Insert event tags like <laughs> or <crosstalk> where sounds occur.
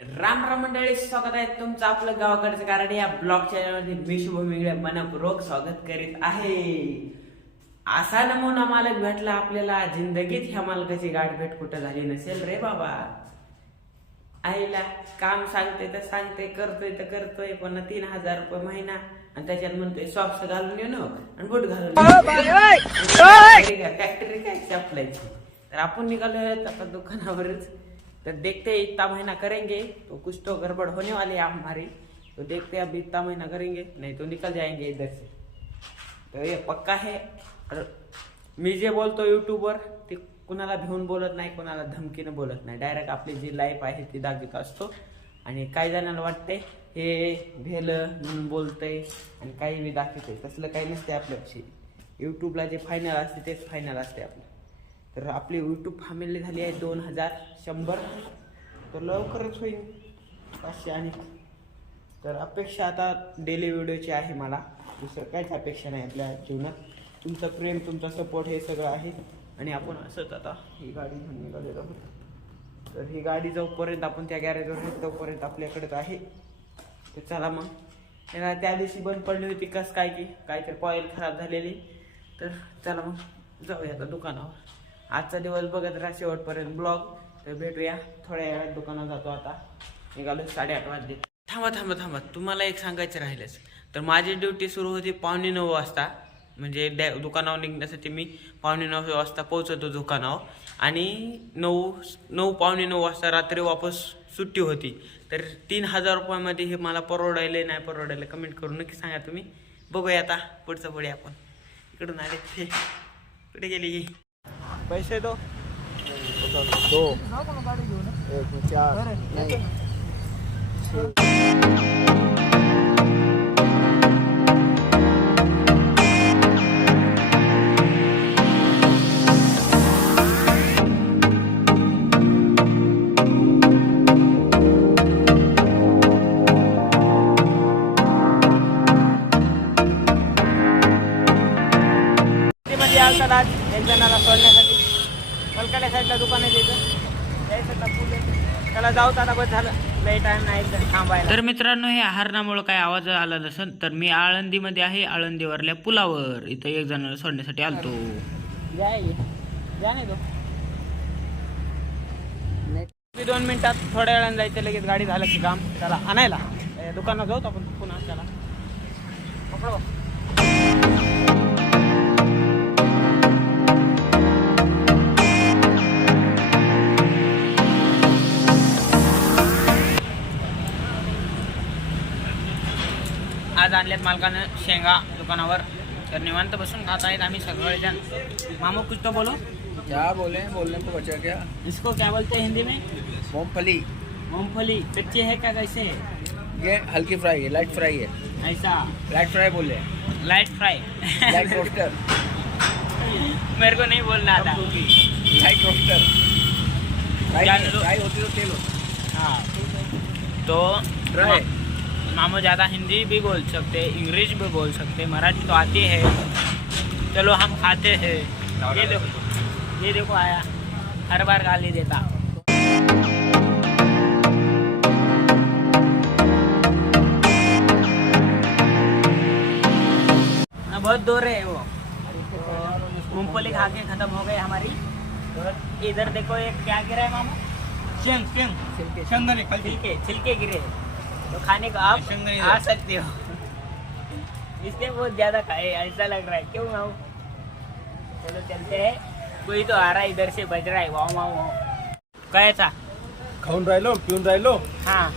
राम राम मंडळी स्वागत आहे तुमचं आपलं गावाकडचं कारण या ब्लॉग चॅनलमध्ये मी मनपूर्वक स्वागत करीत आहे. असा नमुना मालक भेटला आपल्याला. जिंदगीत ह्या मालकाची गाठ भेट कुठं झाली नसेल रे बाबा. आईला काम सांगते तर सांगते करतोय तर करतोय पण तीन हजार रुपये महिना. आणि त्याच्यात म्हणतोय सॉक्स घालून येणं आणि बूट घालून फॅक्टरी काय चपलायची तर आपण निघालो आता दुकानावरच. तो देखते हैं इतना महीना करेंगे तो कुछ तो गड़बड़ होने वाली है हमारी तो देखते हैं अभी इतना महीना करेंगे नहीं तो निकल जाएंगे इधर से. तो ये पक्का है. और मी जे बोलतो यूट्यूबवर ते कुणाला भिवून बोलत नाही कुणाला धमकीनं बोलत नाही. डायरेक्ट आपली जी लाईफ आहे ती दाखवत असतो. आणि काही जणांना वाटते हे भेलं म्हणून बोलतंय आणि काही बी दाखवते तसलं काही नसते आपल्यापाशी. यूट्यूबला जे फायनल असते तेच फायनल असते आपलं. तर आपली यूट्यूब फॅमिली झाली आहे दोन हजार शंभर. तर लवकरच होईल पाचशे आणि. तर अपेक्षा आता डेली व्हिडिओची आहे मला. दुसरं काहीच अपेक्षा नाही आपल्या जीवनात. तुमचं प्रेम तुमचा सपोर्ट हे सगळं आहे. आणि आपण असंच आता ही गाडी घेऊन निघालेलो आहोत. तर ही गाडी जोपर्यंत आपण त्या गॅरेजवर तोपर्यंत आपल्याकडेच आहे. तर चला मग. त्याला त्या दिवशी बंद पडली होती कस काय की काहीतरी कॉईल खराब झालेली. तर चला मग जाऊया आता दुकानावर. आजचा दिवस बघत राहा शेवटपर्यंत ब्लॉग. तर भेटूया. थोड्या वेळात दुकानात जातो आता. निघालो साडेआठ वाजले. थांबा थांबा थांबा. तुम्हाला एक सांगायचं राहिलंच. तर माझी ड्युटी सुरू होती पावणे नऊ वाजता. म्हणजे डॅ दुकानावर निघण्यासाठी मी पावणे नऊ वाजता पोहोचवतो दुकानावर. आणि नऊ नऊ पावणे नऊ वाजता रात्री वापस सुट्टी होती. तर तीन हजार रुपयामध्ये हे मला परवडायले नाही परवडायला कमेंट करून नक्की सांगा तुम्ही. बघूया आता. पुढचं पुढे आपण. इकडून आले. ते <laughs> कुठे गेली? पैसे दो. दो. एक चार. आज एक जणाला सोडण्यासाठी. कलकत्या साईडला दुकान आहे तिथं. त्याला जाऊ आता बस झालं. लई टाइम नाही थांबायला. तर मित्रांनो हे हरणामुळे काय आवाज आला नसेल तर मी आळंदीमध्ये आहे आळंदीवरल्या पुलावर. इथं एक जणाला सोडण्यासाठी आलतो. जाय जा नाही तो. दोन मिनिटात थोड्या वेळानं जायचं लगेच गाडी झालं की काम. त्याला आणायला. दुकानात जाऊ आपण पुन्हा त्याला पकडो. आज आणल्यात मालकानं शेंगा दुकानावर. तर निवांत बसून खात आहेत आम्ही सगळेजण. मामू कुछ तो बोलो. क्या बोले? बोलने को बचा क्या? इसको क्या बोलते हैं हिंदी में? मूंगफली। मूंगफली। कच्चे है क्या कैसे है? ये हल्की फ्राई है लाइट फ्राई है। ऐसा। लाइट फ्राई बोले। लाइट फ्राई लाइट रोस्टर मेरे को नहीं बोलना आता लाइट रोस्टर फ्राई होती तो तेल होता। हाँ। तो ड्राई मामू ज़्यादा हिंदी भी बोल सकते इंग्लिश भी बोल सकते मराठी तो आती है। चलो हम खाते हैं। ये देखो ये देखो आया। हर बार गाली देता। ना बहुत दूर है वो। मूंगफली खा के खत्म हो गई हमारी। इधर देखो एक क्या गिरा है मामा? शेंग शेंग छिलके। छिलके गिरे। तो खाने को आप आ सकते हो। इसलिए बहुत ज्यादा खाए ऐसा लग रहा है। क्यों माऊ चलो चलते हैं। कोई तो आ रहा है इधर से बज रहा है। वाओ वाओ वाओ कैसा? खाऊन राहिलो पिऊन राहिलो हाँ.